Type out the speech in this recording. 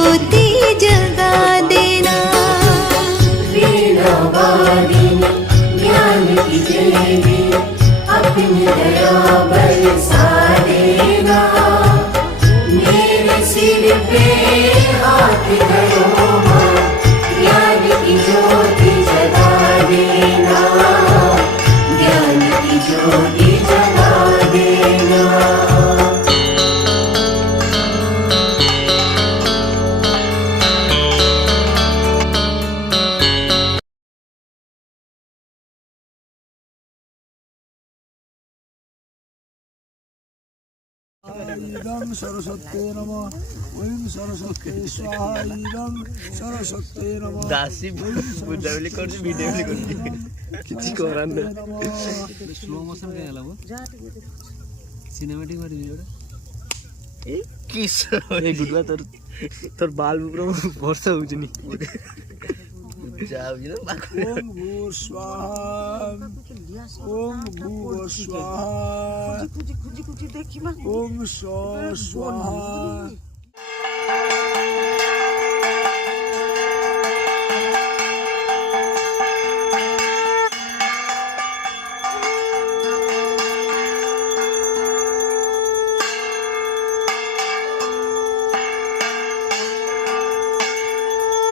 ज्योति जगा देना। वीणा वादिनी ज्ञान की देवी अपनी दया बरसा देना। मेरे सिर पे हाथ धरो माँ, ज्ञान की ज्योति जगा देना, ज्ञान की ज्योति जगा देना। ইদং সরস্বতী নমঃ ওং সরস্বতী স্বাহা ইদং সরস্বতী নমঃ দাসি বুঝাবলি করছি ভিডিওলি করছি কিছু করার না স্লো মোশন কে লাগাবো সিনেমেটিক মারি ভিডিওটা এই কি এই গুডবা তোর তোর বাল পুরো ভরসা হচ্ছে নি যাও না ওং ভূর স্বাহা ওং ভূর স্বাহা ওং স্বাহা